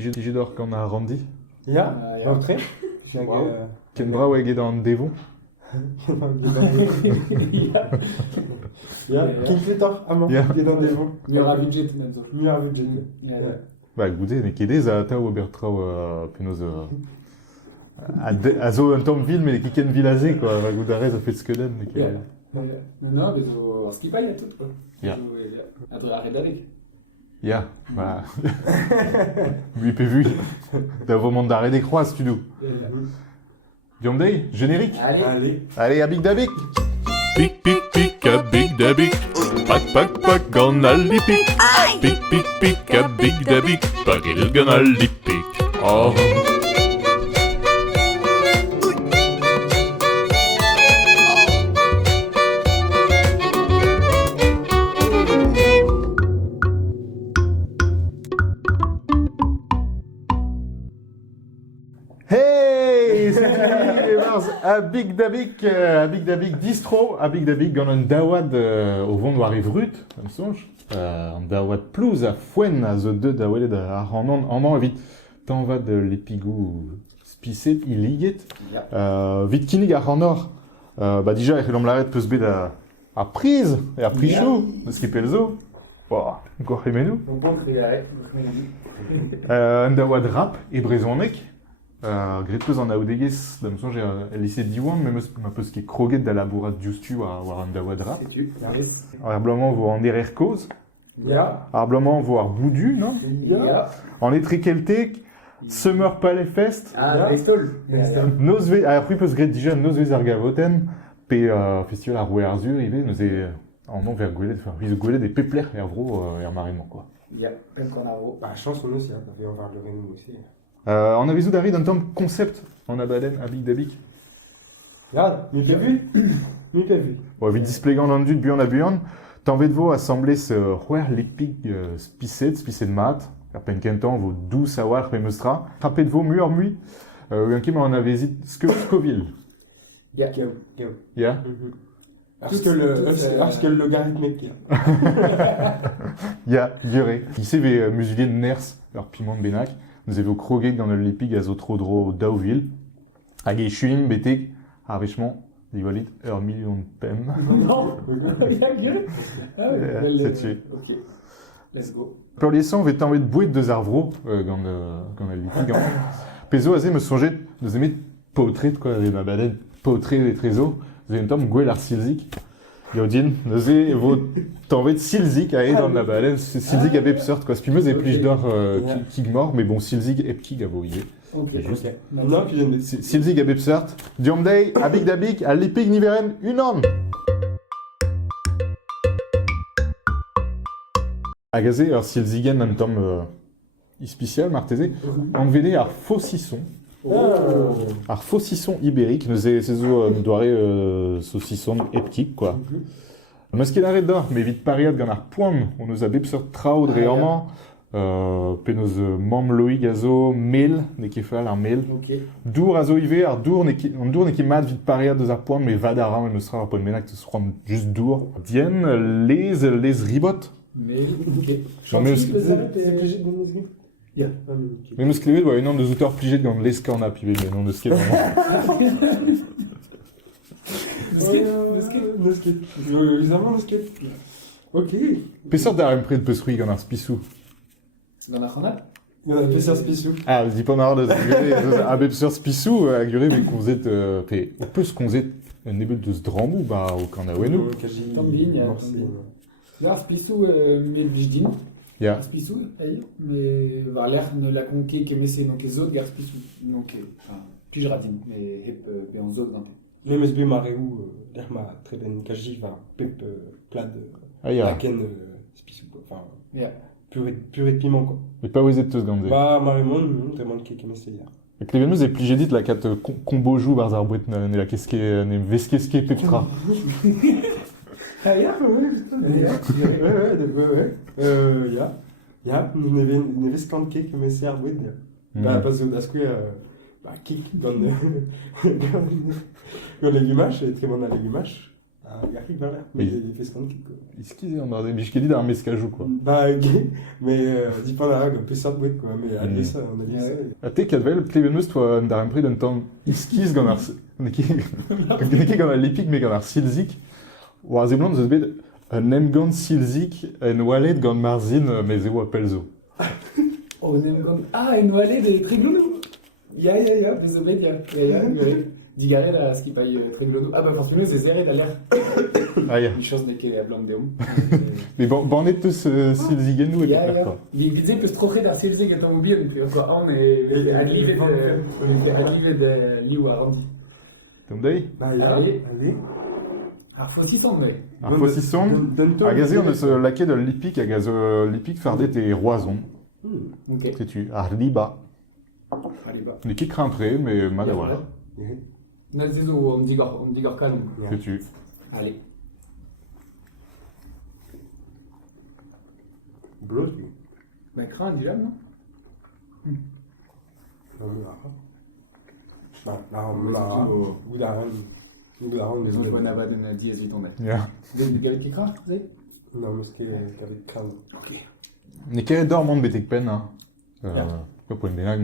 Tigidor qu'on a Randy. Ja, ja. ook tre. Wow. Ken bra ege dans Devon. Ja. Ja, klinkt toch allemaal. Ja. Je dan even. Meer aan budget net zo. Ja, budget. Ja. Ba, goude, ne kedez a ta ober trao penoz a zo un tamm vil, mais kiken vilaze, quoi. Va goudarez a fet skeden. Ja. Non, mais zo skipa ya tout quoi. Ja. Adre arredarik. Ya, ba... Lui pe vu. Da vo mont d'arrêt des croix, studio. Diomdei, générique. Allez. Allez, à Big Dabic. Pic, pic, pic, à Big Dabic. Pac, pac, pac, on a les pic. Pic, pic, pic, à Big Dabic. Pac, il a les pic. Oh. Hey, c'est à Big Dabic distro, à Big Dabic gant un dawad au vent war evrut, am sonj, un dawad plouz a fouen a zo deux dawalet an an evit tanvad l'epigou spiset iliget, vit kinnig ar an or, ba dija ec'h elam laret peus bet a priz e a prichou, neus ket pel zo, gor remenou. Donc bon, c'est Un dawad rap e brezonek. Gret peus an aoudegez, da m'son j'ai lycée diwan, mais ma peus ket kroget da labourat justu war an dawad rap. Et tu Yes. Ar blaman vo an derer koz, Ja. ar blaman vo ar boudu, non? Ja. An etre keltek, Summer Palais Fest, Ah, Bristol. noz ve, ar peus gret dija noz vez ar gavoten, pe festival ar roue ar zur, ive, noz e an an ver gwelet, viz gwelet e pepler er vro er maremment, quoi. Ja, comme qu'on a beau. Bah, chance on aussi, hein. On va voir le Rémi aussi. On a vezou d'arid un tamm concept an abaden a Big Dabic. Ja, mi t'as vu? Mi t'as vu. Bon, evit displegan an dud buan a buan, tanvet vo assemblé ce c'hwer lepig spiset mat, ar pen kentan vo dous a war pe meustra, rapet vo muur mui, un kem an a vezit Scoville. Ja. Gao, gao. Ya? Parce que le logarithmique. Ya, gure. Ise ve musulien ners ur piment benak, nous evo kroget gant ul lepig a zo tro dro daouvil, hag e chulim betek, ar vechement, divalit ur million de pem. Non. Ja, gueule. Ah ouais. C'est tué. Ok. Let's go. Per liesan vet tanvet bouet deus ar vro gant al lepig. Pezo aze me sonjet deus emet paotret, quoi, ma baden paotret et trezo, deus en tamm gwell ar silzik. Gaudin, neus e vo tanvet silzik a e dans la baden, silzik a bep seurt, quoi, spimeuse e plij d'or kig mor, mais bon, silzik ep kig a vo ie. Ok. Juste. Non, puis j'aime Silzik a bep seurt, diomdei, a Big Dabic, a lepig niveren, unan! Hag aze ur silzigen an tamm ispicial, marteze, an vede ar faucisson, ar faucisson ibérique, neus e sezo doare saucisson eptik, quoi. Neus ket arret d'or, mais vit pariat gant ar poan, on eus a bep seurt traoù dreamant, pe neus mam loig a zo mel, ne ket fall ar mel. Ok. Dour a zo ive, ar dour ne ket mat vit pariat deus ar poan, mais vad a ram eus tra ar poan menak teus c'hoant just dour. Dien, les ribot. Mais ok. Non, mais Gentil, parce- le salade, Ja. Mais meus klevet, oa unan deus outor plijet gant leska an a pivet, mais non deus ket vraiment. Nusket. Évidemment, nusket. Ok. Peseurt d'ar empret peus c'hwi gant ar spissou. Gant ar c'hanat. Il y en a fait ça spéciaux. Ah, di pan ar deus a bep seurt spissou, a gure bet konzet, pe, o peus konzet un ebet deus dramou, ba, o kan a ouenou. Tamm ligne, Là, ar spissou, met blij din. Ya. Ar spissou, aïe. Mais var l'air ne la conqué ket mese non ket zot gar spissou. Non ket, enfin, plij radin. Mais hep pe an zot gant. Le MSB Maréou, l'Erma très ben kaji va pep plad Ah, ya. laken spissou quoi. Enfin, Ja. purée de piment quoi. Et pas oezet teus gant ze. Bah, Marémon, très bon kek MSC hier. Et klevet meus e plijet dit la kat kombojou barz ar bret ne la keske, ne veskeske peptra. Ah, ja. Ouais. Ja, ne veskant kek MSC ar boued. Bah, pas au dasque, bah, kek gant gant légumache, et très bon à légumache. Garrick vers l'air. Mais Oui. il fait ce qu'on dit, quoi. Iskiz on a des bichkedi dans Mescajou, quoi. Bah, mais dis pas là, comme ça, quoi. Mais on a dit ça. A te kadvel, plevenus, toi, dar un prix d'un temps iskiz gant ar... Neki gant ar lipik, mais gant ar silzik. War zeblant, zeus bet, un emgant silzik, en walet gant marzin, mais eo a pelzo. Oh, Nemgon. Ah, une vallée des Triglono. Ya, désolé, ya. Digare, là, ce qui paye Triglono. Ah, bah, forcément, c'est serré d'aller. Ah, ya. Une chose n'est qu'à blanc de Mais bon, est tous silzigen nous, et Ja, faire ja. quoi. Vi vidze peus troche d'ar silzeg et automobil, mais quoi, on est adlivet de liou a randi. Tom dei? Bah, ya. Allez. Allez. Ar fo 600 mais. Ar faucisson, a gaze on eus laket ul lipik, a gaz lipik fardet e roazon. Ok. Sais-tu, ar liba. Allez, bah. Ne ket craintré, mais mal à voilà. Na zezo on me digor calme. Sais-tu. Allez. Bleu. Bah, craint déjà, non? Les autres, on a pas de 10 8 tombé. Ya. Des gavet qui craint, vous savez? Non, mais ce qui est avec crâne. Ok. Ne ket dormant betek pen, hein. Ja. Quoi point benag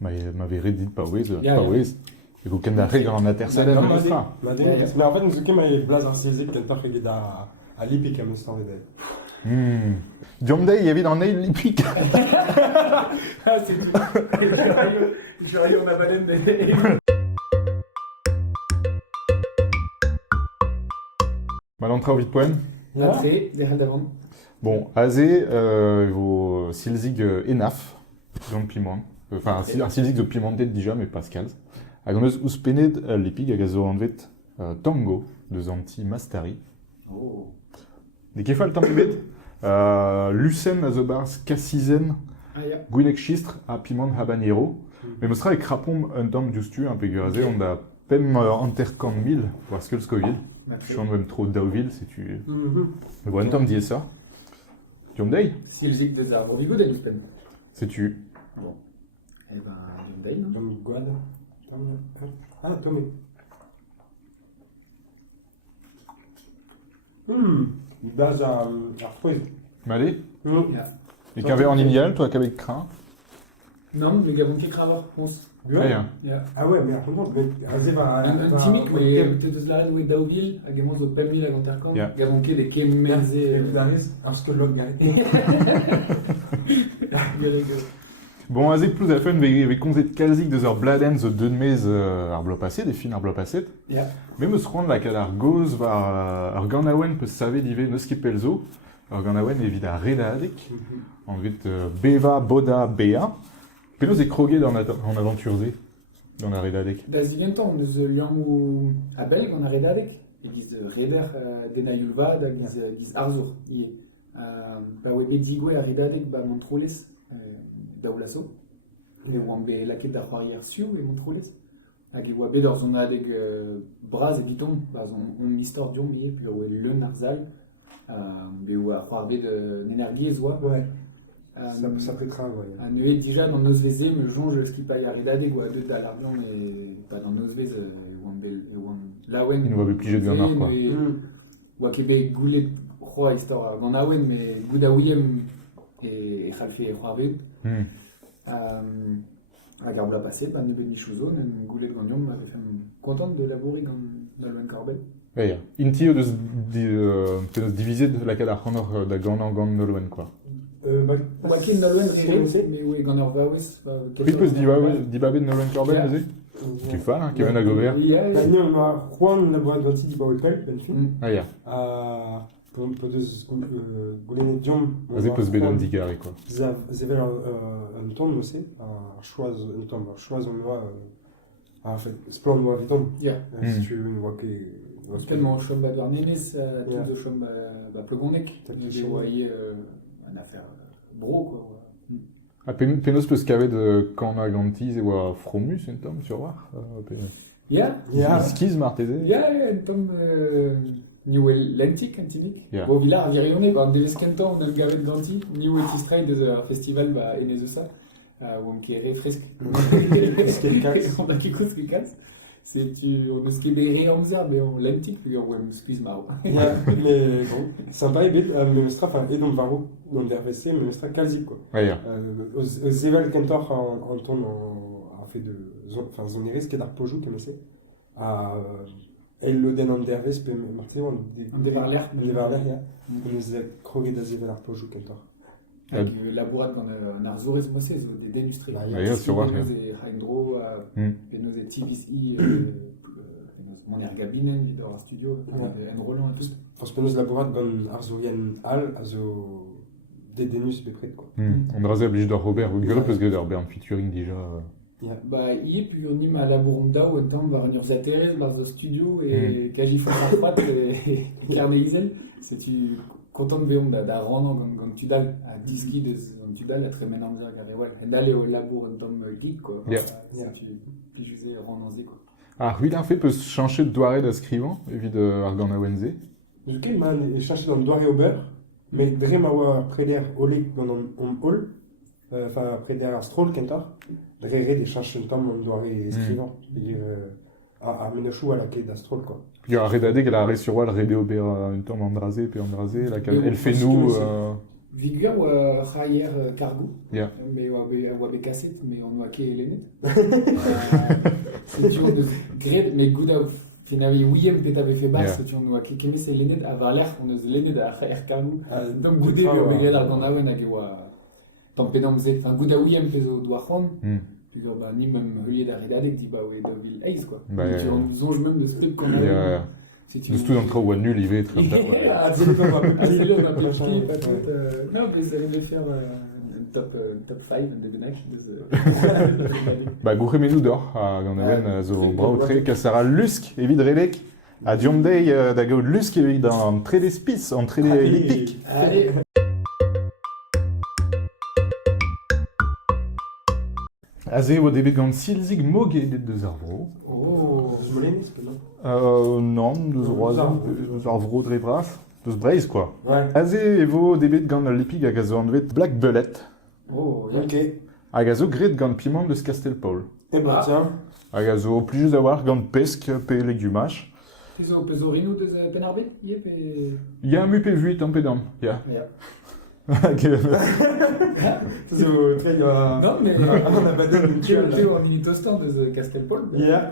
ma verre dit paouez, Ja, paouez. Et vous ken da reg en intersen Madame, en ustra. Mais en fait, nous avons eu Blaze Arcélé qui est un peu à l'IPIC à Mestan Vedel. Diom dei, evit an eil lipik. Ah, c'est tout. Je vais on a pas d'aide, mais. Mal entra au vite point. Là, c'est des rêves d'avant. Bon, azé, vos silzig enaf, dans le piment. Enfin, un silzig de pimenté déjà, mais Pascal. Hag an eus ouspennet lipik hag a zo anvet tango, deus anti mastari. Oh. De kefal tamm bet, lucen a zo barz kassizen, Ah, ya. gouinek chistre a piment habanero. Mais mostra e krapom un tamm justu, un pe guraze, on da pem anterkant mil, war skeulskovil. Je suis même trop dauville, si tu... Mais bon, un tamm dit ça. Diom dei, Silzik des arbres vigo de l'Uspen. c'est tu. Bon. Eh ben, Hyundai, non? Tommy Guad. Ah, Tommy. Blaze à Arfouez. Malé. Ja. Et qu'avait en lignal, toi, qu'avec crin. Non, les gars vont qui cravar, pense. Très bien. Ja. Ah ouais, mais attends, Azé va. Un timik, mais peut-être la reine Dauville, à Gamos de Pemil à Gantercamp. Ja. Gavonké des Kemerzé. Parce que l'autre gars. Bon, azé plus à fun, avec konzet kalzik de zor bladen zo deud mez ar blopaset, des fin ar blopaset. Ja. Mais meus rand la kad ar goz var ar ganaouen peus save dive neus kepel zo. Ar ganaouen evit ar reda adek. En vit beva, boda, bea. Penaos e kroget en aventure z, dans la reda adek. Das diventant, nous liam ou à Belg, on a redadek. Et disent Reder dena Yulva, disent Arzur. Bah ouais, Begdigwe a redadek, bah Montroles, Daoulasso. Et on a la quête d'arrière sur et Montroles. Hag e oa bet ur zon adeg braz e biton, bah on histoire diom et puis ouais le Narzal. Mais oa c'hoar bet n'energiez oa. Ouais. Ça prêtera, ouais. A neuet déjà dans nos veze, me jonge ce qui paye à redadeg oa deud da l'ardion et pas dans nos veze ouan lawen. Il ne va plus pliger de ganar, quoi. Oa kebe goulet c'hoa histoire gant awen, mais gouda William et c'halfe c'hoar bet. Hag ar bla paset, bah, ne bet ni chouzo, nem goulet gant yom, m'avait fait content de labourer gant Nolwenn Corbel. Ja, ja. Inti o deus penaos divizet la kad ar c'honor da ganan gant nolwen, quoi. Oa ket Nolwenn c'est- reret, mais ouais, gant ur vaouez. Oui, peus dibabet nolwen korbel, Ja. neuze? Tu fal, hein, Kevin a gober. Ja, ja. On a Juan la boîte d'anti di Bawepel, ben fin. Ah, ya. Pour deux goulenet diom. Azé peus bet an digare, quoi. Zevel un ton, no se, un choix on voit, en fait, splend moi viton. Ja. Si tu veux, on voit que. Tellement chom ba bar nemez, Ja. tout de chom ba plegonek. T'as Nous qui chaud. voyez une affaire bro, quoi. Ah, penaos peus kavet kan a gantiz e oa fromus en tamm, sur war? Ja, Ja. Iskiz marteze? ja, en tom niouel lentik, antinik. Ja. Bo vilar virionne, ba deves kentan, on a gavet ganti, niou et istrai de festival ba enez ça, ou on ket refresk. Skelkaz. On a kikos kikaz. On eus ket bet re amzer, mais on lentik, puis on me skuiz marv. Ja, mais bon, sympa ebet, me mestra, enfin, edom varro, non dervese, me mestra kalzik, quoi. Ouais, ya. Aux Zeval Kentor en ton a fait de enfin zoneris ket ar pojou kemese a el loden an dervez pe martze on An devar l'air. ya on eus kroget da Zeval ar pojou Kentor. Hag labourat gant an ar zorez mose, zo de denustri. Bah, ya, sur war, Penaos e Haindro, penaos e Tivis I, mon er gabinen, didor ar studio, en Roland et tout. Fos penaos labourat gant ar zorien al a zo dedenus bepret, quoi. On draze a blij d'ar Robert, ou gero peus gret ar bern featuring dija. Bah, ie, puis on nim a labouron daou, un temps, var an ur zaterez, var zo studio, et kaji fos ar frat, et kerne izel, setu content veom da randant gant tudal, a diski deus gant tudal, a tremen amzer gare, ouais, et d'aller au labour un temps geek, quoi. Yeah. Setu pijuze randant ze, quoi. Ah, oui, fait peut changer de doare da skrivant, evit ar gant a wenze. Je ket man e chache dans le doare au beurre, mais dre ma oa preder oleg gant on hol, enfin preder ar stroll Kentor, dre red e chache un tamm an doare eskrivant. A menachou a la ket da stroll, quoi. Puis a redadeg el a re sur wal rede ober un tamm andraze, la cal Et el on fait pense nous... que Vigueur oa raier cargo, Yeah. mais oa be kaset, mais on oa ket elenet. Setu on eus gret, mais gouda finavi ouiem pet ave fe bas, Yeah. setu on oa ket kemes elenet a var l'air, on eus elenet a raier cargo. Donc Goude goude oa be gret ar gant aouen hag oa tampedam zet, enfin gouda ouiem pezo doa c'hant, puis bah ni même heulier da redadeg di bah ouais da vil eiz, quoi. Bah, Tu on zonge même de step qu'on a. Ya. Deus tout an tra oa nul ivet, très bien. Ah, c'est le temps, Ah, c'est là, on a Machin, pêché, pas tout. ouais. Non, mais ça allait me faire un top 5 de mecs. Ba gouremenu d'or, a gant aouen a zo braotre, kasara lusk evit relek, a diomdei da gaout lusk evit an trede spiz, an trede lipik. Allez, Aze oa debet gant silzig mogedet deus ar vro. Oh, je me l'ai mis, non? Non, deus roazan, deus ar vro dre bras, deus breiz, quoi. Ouais. Aze evo debet gant al lipik hag a zo anvet Black Bullet, oh, yeah. Ok. hag a zo gret gant piment deus Castelpaul. Eh ben, tiens. Hag a zo plijus a war gant pesk pe legumaj. Peso rino de penarbe, yé, pe. Ya mu pe vuit an pedam, ya. Yeah. Hag, C'est au très, Non, mais. on a badé une tuile. Théo en mini tostan de Castelpaul. Yeah.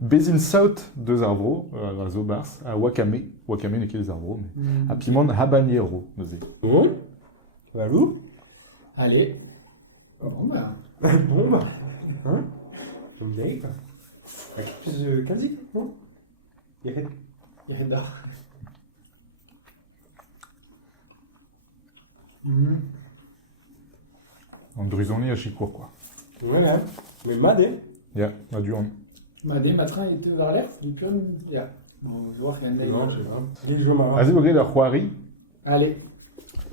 Bezin saout deus ar vro, a zo bars, a wakame ne ket deus ar vro, a piment habanero, neuze. Bon. Valou. Allez. Bon, bah. Bon, bah. Hein? Je me dirais, quoi. Avec plus de quasi, non? Il reste. Il y a d'art. An druzoni a chikour, quoi. Ouais, ouais. Mais madé. Ya, a duan. Madé, matrin, était vers l'air, du pur. Yeah. On va voir qu'il y a un nail. Non, je sais pas. Les jeux marrants. Aze o gret ar c'hoari, Allez.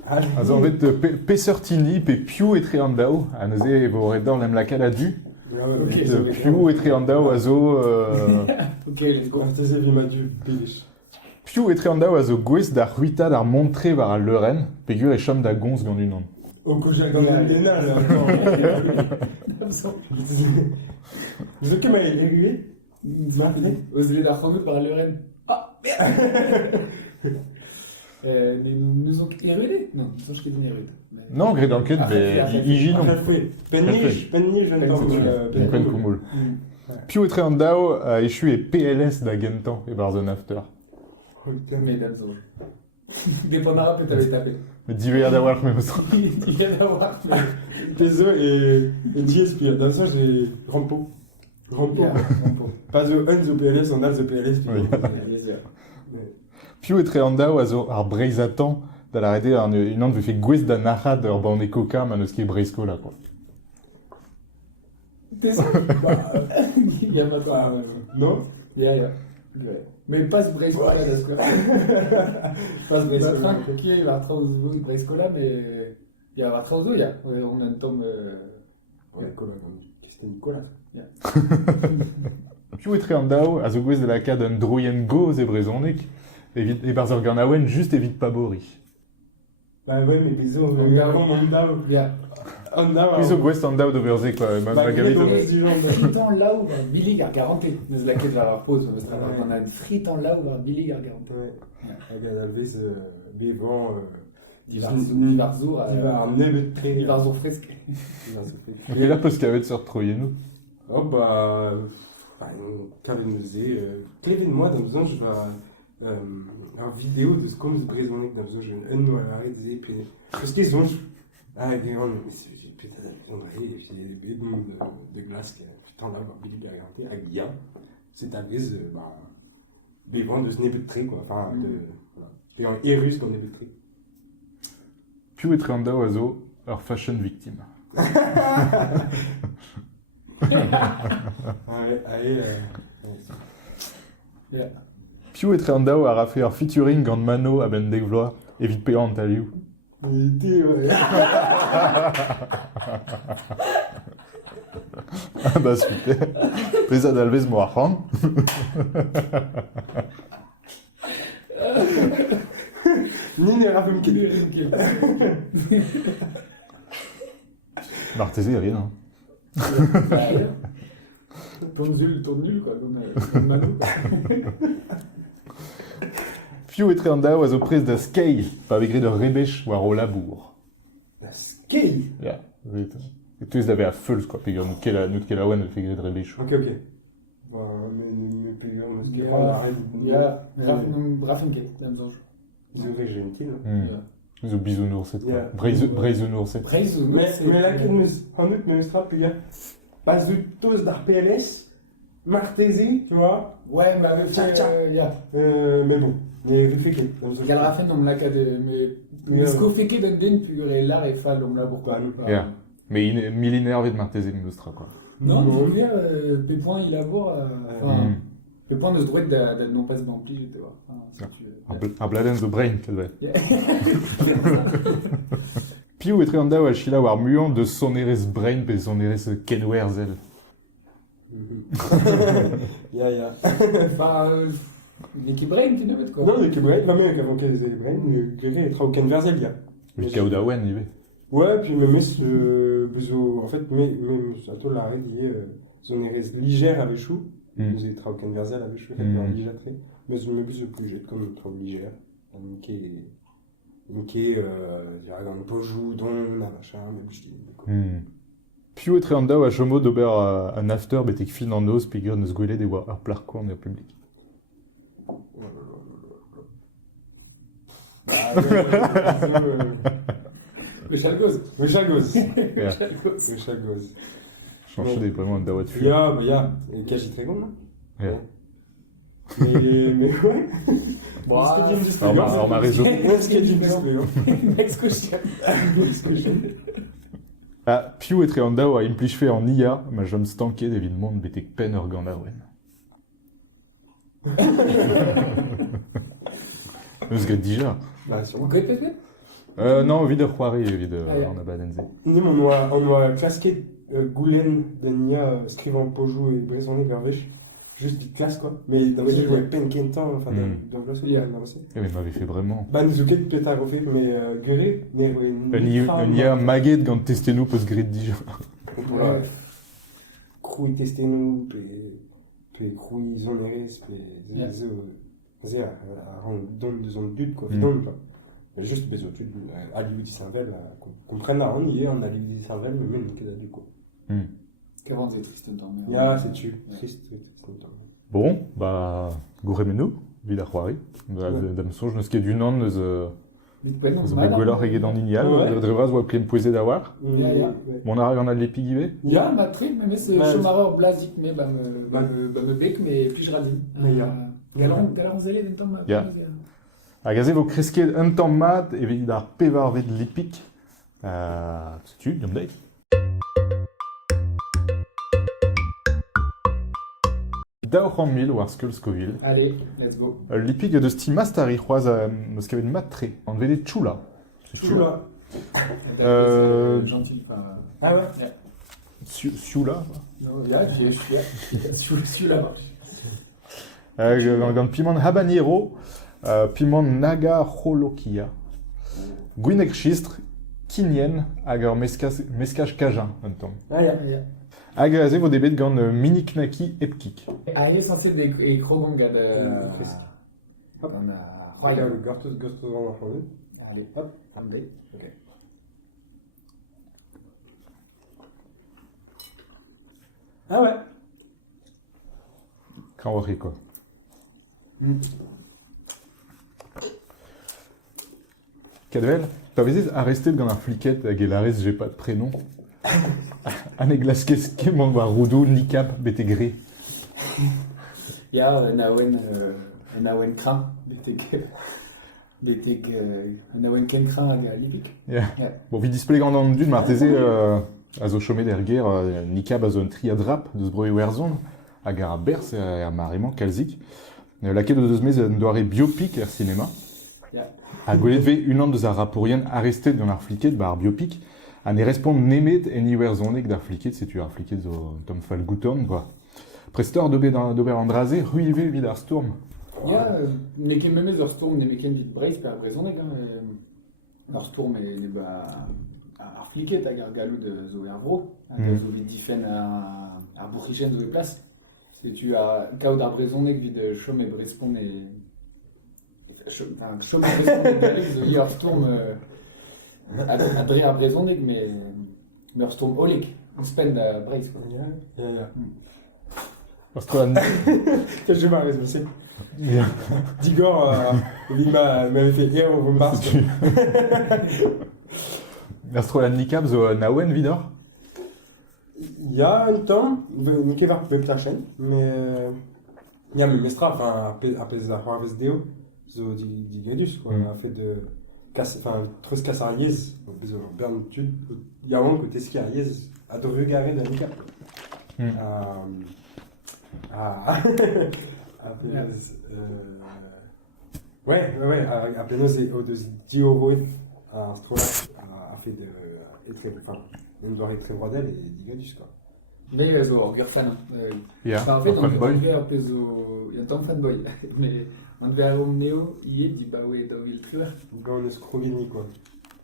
Allez. a zo anvet peseurtini pe piou etre an dao, a neuze evo reddan lem la kaladu, Ah ouais, Ok, mais piou etre an dao a zo... Ok, let's go. Artese Vimadu, Pélish. Piou etre an dao a zo gwez da ruita d'ar montre war al leuren, pegur e chom da gonz gant unan. Au Kojak dans le Léna, là. Vous êtes comme elle est éruée? Osle da c'hannout par l'euren. Ah, merde. Mais nous ont érudé? Non, nous ont jeté une érude. Non, gret an ket, iji non. Penniche, je ne sais Pen koumoul. Piou etre an dao a echu e PLS da gentan e barz an after. Mais d'Amzon. Dépendra peut t'avais tapé. Me diver da war me meus. Il vient d'avoir, mais. Peso et DSP. Dans ça, j'ai Rampo. Rampo. Pas The Un The PLS, on a The PLS. Oui. Piou etre an dao a zo ar breizatan da la rede an unan ve fe gwez da narrad ur ban e koka man eus ket breizko la, quoi. T'es sûr? Il y a pas toi. Non? Yeah. Mais pas ce Breiscola là, ce Pas The Breiscola. PLS. Qui il va rentrer au Breiscola, mais il va rentrer au il y a. On a un tome. Nicolas. C'était Nicolas. Piou etre an dao a zo gwez da la kad an droyen goz e brezonek, e barz ur gant aouen just evit pa bori. Bah ouais, mais Peso, on veut vraiment mon dao. Yeah. Onda, Puis au West Onda ou d'Oberze, quoi. Ma gavite. Fritan là où Billy a garanté. Nous la quête va pause, on a fritan là où Billy a garanté. Ouais. Hag alvez bevan Ivarzour divar nebet tre. Ivarzour fresque. Et là, parce qu'il y avait de se retrouver, nous. Oh bah, kavet neuze. Klevet moi dans besoin je vais un vidéo de ce qu'on se brésonek dans besoin je vais un noir arrêt des épées. Parce qu'ils ont ah grand j'ai peut-être on va aller j'ai des bidons de glace qui putain là va Billy garanté à Guia. C'est à guise bah bevan de ce nebet tre quoi. Enfin de voilà. Et en érus comme nebet tre. Piu et Trianda Oiseau, leur fashion victime. Allez, Piu et Trianda a rafé un featuring en mano à Ben Degvloa, évite payant en taliou. Ah bah super. Prisa d'Alves Moahan. Nini Rafum qui Martési, rien. Hein. Tourne nul quoi, comme Mano. Piu et Trianda oiseau prise de Skei, pas avec de Rebech ou à Rolabour. La ski. Ja, weet het. Et tous d'avait à feu, quoi. Puis nous qu'elle a one, elle fait gré de Rebech. Ok. Bah, mais payeur, mais ce qui rend la reine. Ja, Rafinke, dans un jeu. Ils ont fait gentil. Ils ont bisounours, c'est quoi. Yeah. Breisonours, c'est. Mais là, qu'il nous en août, mais sera puis pas de tous d'art PLS, Martési, tu vois. Ouais, mais avec ja. Mais bon, mais réfléchis. Galrafen om laka de mais ce qu'on fait que d'un den puis là et fall om la pourquoi. Yeah. Mais il est millénaire de Martési Minustra, quoi. Non, tu vois Pépin il aboure Pépin ne se droit de non pas se remplir, tu vois. Un bladen de brain, qu'elle va. Piu et Trianda ou Achila war muant de soneres brain pe soneres kenwerzel. Ja. Enfin, l'équipe brain tu ne veux quoi. Non, l'équipe brain, ma mère qui a manqué les brain, Guerre est trop Kenverzel, il y a. Le Kaudawen, il est. Ouais, puis même en fait, même à toi l'arrêt d'hier, soneres légère avec chou. Nous avons travaillé Kenverzel avec chou, en légèreté. Mais je me buse plus jet comme trop légère. Niqué, dirais un pojou, don, un machin, mais je dis. Piu et Trianda ou Achomo d'ober un after betek fin en os pigur neus gwele de war ar plarkour en public. Le chalgoz. Le chagoz. Yeah. Le chagoz. Change des vraiment un dawat fur. Ya, et Kaji Trégon, là. Yeah. Mais ouais. Bon, Ce qu'il dit me dit Alors ma réseau. ce qu'il dit me dit Next question. Ah, Piu et Trianda ou a impliché en IA, ma jom stanké David Monde betek pen ur gant arwen. Eus gret dija. Bah, On sûrement. connaît peut-être. Non, vid ur c'hoari, vid Ah, yeah. en abadenze. Nous, on doit clasquer Goulen, Dania, Scrivant Pojou et Brésonnet Vervech. Juste du classe, quoi. Mais dans les jeux, je jouais peine Kentan, enfin, dans le jeu, il y a avancé. Eh, mais il m'avait fait vraiment. Bah, nous, ok, peut-être à refaire, mais Guerre, Un IA maguet gant tester nous pos gret dija. Ouais. Crouille tester nous, puis crouille zoneres, puis zé à rendre don de zone but, quoi. Don, quoi. Juste des autres, à l'île du Saint-Vel, qu'on prenne là, on y est, on a l'île du Saint-Vel, mais même qu'il a du coup. Qu'avant c'est triste dans mais. Ya, c'est tu. Triste. Bon, bah, gouremeno, vid ar c'hoari. Dam sonj neus ket du an neus neus bet gwelloc'h eget an inial, Ouais. drevraz oa plem poezet a war. Ya. Mon a gant ad lepi givet. Ya, ma tri, mais ce chomareur blasik, mais me bec, mais plus je radine. Mais ya. Galant zélé d'un temps. Ya. A gaze vo kresket un tamm mat evit ar pevar vet lipik. Tu, diom deit. Daoc'h mil war Skulscoville. Allez, let's go. Lipik de sti mastari c'hoaz neus kavet matre. An vedet choula. Choula. Gentil. Ah ouais. Sioula. Non, ya, suis là-bas. Gant piment habanero, piment naga holokia. Gwinek chistre, kinien hag ur meskaj kajin, un tamm. Ah, ya. Hag aze vo debet gant mini-knaki epkik. Aile sensible et krogong gant Fresk. Hop. on a Regarde, gartos dans la journée. Allez, hop, andé. Ok. Ah ouais. Krawari, quoi. Cadvel, t'as visé à rester gant ar fliket hag elarez j'ai pas de prénom. An e glaskez kemant war roudo, nikap, bete gre. Ja, un awen kran, betek un awen ken kran hag lipik. Yeah. Yeah. Bon, vi display gant an dud, mar teze a zo chomet er ger, nikap a zo un triadrap deus broi werzon, hag ar bers ar marement kalzik. Laket o deus mez un doare biopic ar cinéma. Yeah. A gwelet ve unan deus ar rapourien arrestet gant ar fliket ba ar biopic, an e respond nemet en iwer zonek d'ar fliket, setu ar fliket zo tom fall gouton, quoi. Prestor d'ober an draze, ruive vid ar storm. Ja, ne ket memez ur storm ne ken vit breiz per brezhonek, ur storm ne ba ar fliket hag ar galloud zo er vro, zo vit difen ar bourrichen zo e plas. Setu a kaout ar brezhonek vid chom e brespon e... Chom e brespon e galloud zo hi ar storm a dre ar brezhonek, me ur storm olek, ouspenn da breiz. Ya. Ostran. Quel jeu m'arrive, merci. Yeah. Digor, il m'avait fait héros au mars. Astrolan nikap zo nawen vidor. Il y a un temps, Niké va pouvoir la chaîne, mais il y a le mestra, enfin, après les Harvest Deo, zo digadus, quoi, a fait de enfin, treus cassariez, bezo bernutud, il y a un moment que t'es skiariez, a de regarder de Nikap. Ouais, à Penos et au de Dioroid, à Strola, a fait de. Enfin, on doit être très droit d'elle et digadus, quoi. Mais zo ur fan. Yeah. En fait, on fanboy. devait un peu zo... Il y a un temps fanboy. Mais on devait aller au Néo, il est dit, bah ouais, dans le truer. Quand on est scrogini, quoi.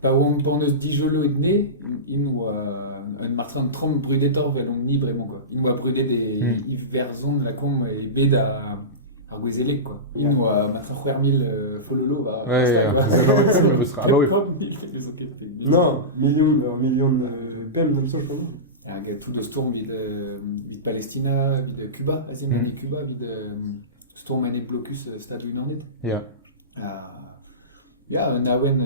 Bah on pense dijolo et né, il nous un martin de trompe brûlé d'or vers l'on ni vraiment quoi. Il nous a brûlé des versons de la com et bed à Guézelec quoi. Il nous a martin khoer mille fololo va. Ouais, ça va être mais ce sera. Ah bah oui. Non, million de PM, même ça, je crois. Il y a tout de storm vid Palestina, vid Cuba, Azine Cuba, vid storm et blocus stade Unanet. Yeah. Il y a un awen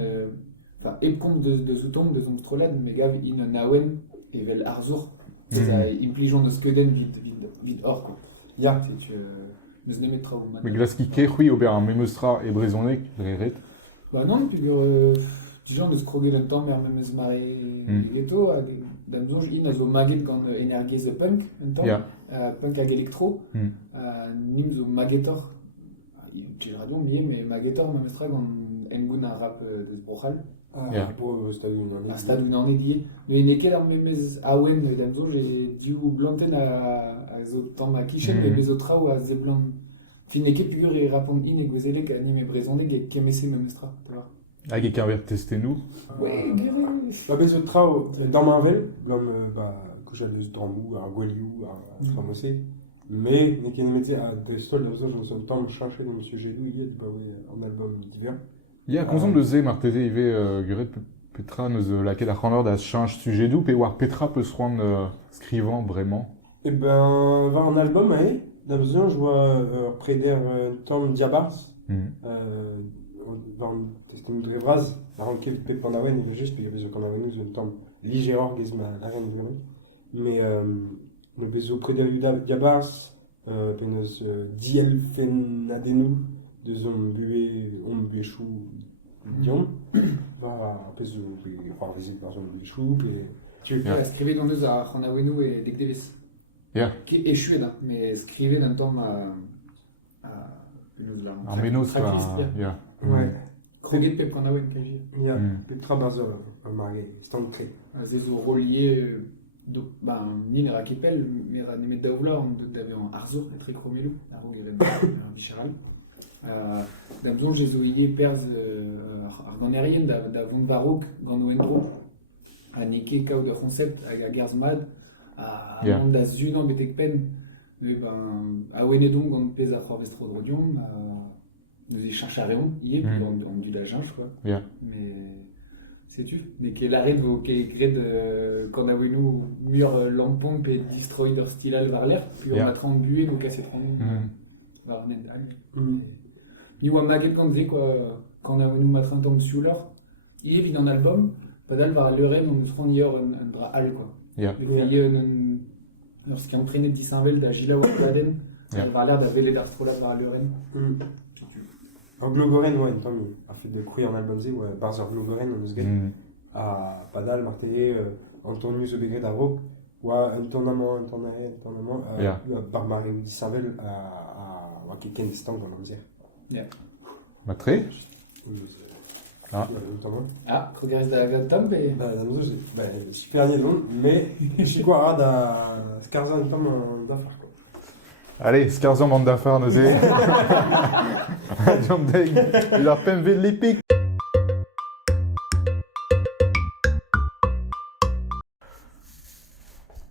enfin, epkom de zoutom de zomstrolad, mais gav in nawen evel arzur. C'est impligeant de skeden vid or quoi. Ya. C'est tu neus nemet traoù man. Mais glaski kec'hui ober ar memeustra e brezonek, dreret. Bah non, puis dijon neus kroget un tamm er memez mare eto, d'am zonj in a zo maget gant energiez punk un tamm, punk hag elektro, nim zo magetor, tchil radio mais magetor memestra gant engoun a rap deus brochal. Pour stade Unanet. Stade Unanet lié. Mais nekel ar memez awen d'am zonj e diou blanten a zo tamm a kichen, mais bezo traoù a ze blant. Fin nekel pugur e rapont in e gwezelek a nim e brezhonek e kemese memestra. Hag e kerver testennou. Ouais, gire. Bah, bezo trao, dans Marvel, comme, bah, Kouchalus Drambou, à Gualiou, à Framosé. Mais, n'est qu'une métier à des stolles de ça, j'en suis temps de chercher de Monsieur Gélou, il y a, bah, oui, en album divers. Ya, konzont de ze mar teze ive guret Petra neus laket ar c'hanor da chanj sujedou, pe war Petra peus roan skrivant bremañ. Eh ben, va en album, hein, d'am besoin, je vois Préder Tom Diabars, van testem drevraz, la ranke pep an awen, il juste, puis il y a besoin qu'on a venu, un temps lige orgez ma la reine de mais le besoin Préder Diabars, penos Diel Fen Adenou, de zon bué, on bué chou, dion, bah, peso, puis, enfin, visite par zon bué chou, puis, tu Ja, skrivet gant eus a c'hanavenu e dek deves. Ya. Ki echuet da, mais skrivet d'un tamm a penaos la... Ar menos, tracklist, ya. ouais. Kroget pep gant awen kaji. Ja, Petra Barzol, marge, stand tre. Ze zo relié, ni ne rakepel, mais ra nemet daoula, on d'ave an arzur, e tre kromelou, a ro geren an bicharal. D'am zon je zo ige perz ar ganerien da vont varok gant o endro, a neke kao de concept hag a gerzmad, a Yeah. mont da zunan betek pen, a wene donc gant pez a c'horvestro drodion, nous e cherchareon, on du la ginge, quoi. Yeah. Mais, sais-tu, mais que la reine vaut qu'est gred quand a wenu mur lampon pe destroy der stilal var l'air, puis Yeah. on a 30 bué, nous casse 30 var nen hag. Ni oa maget gant quoi, quand a wenu matrin tom siouler, il est dans album, padal var leuren on se rend hier un dra al quoi. Yeah. Le pays lorsqu'il a entraîné 10 invel da Gila Wakladen, Yeah. var l'air d'aveler d'artrola var leuren. En Glogoren, ouais, Tom a fait des couilles en albumzé, ouais, Barzer Glogoren, on se gagne. À Padal, Martellet, Antonius Begred à Rock, ou à un tournament, Yeah. Barmarie ou Dissavel à Wakeken Stang en Anzier. Matré. Ah. Ah, regarde da Tom, et La nous j'ai super niais de monde, mais je suis quoi, à Scarzan Tom en d'affaires. Allez, Skarzan bande d'affaires, nosé. John Deg, il a peine vu l'épique.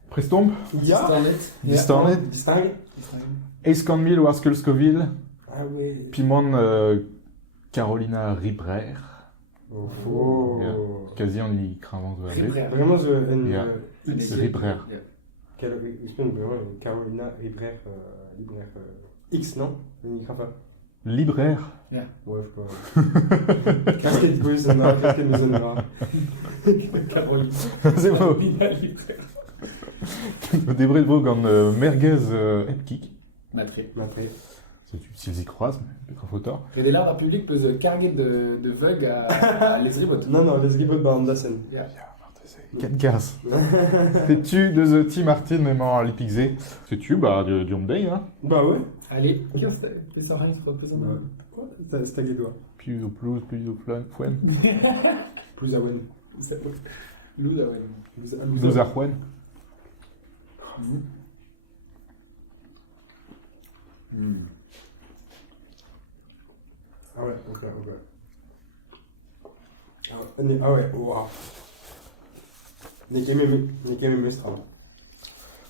Prestombe, Distornet, Distingue. Ace Canmille ou Arskel Scoville, Ah ouais. Pimon Carolina Ribrer, Oh. Yeah. Quasi on y craint de Ribrer. Vraiment, Yeah. Ribrer. Carolina Libraire, X, non? Une pas. Libraire. Ouais, je crois. Casquette Boys, casquette Maison Noire. Caroline. C'est beau. Bina Libraire. Débris de Vogue en merguez Epkick. Matré. Matré. S'ils y croisent, peut-être un fauteur. Et là, la public peut carguer de Vogue à les ribots. Non, les Gibot Bandassen. 4 gaz. C'est-tu de The T Martin, même en Lipixé? C'est-tu, bah, du Homday, hein? Bah ouais. Allez, fais ça rien, tu représentes. Quoi? C'est ta guédois. Plus au plus au fuen. Plus à Wen. Lou, ah ouais. Plus à Juan. Ah ouais, ok. Ah ouais, waouh. Nekeme Mestral.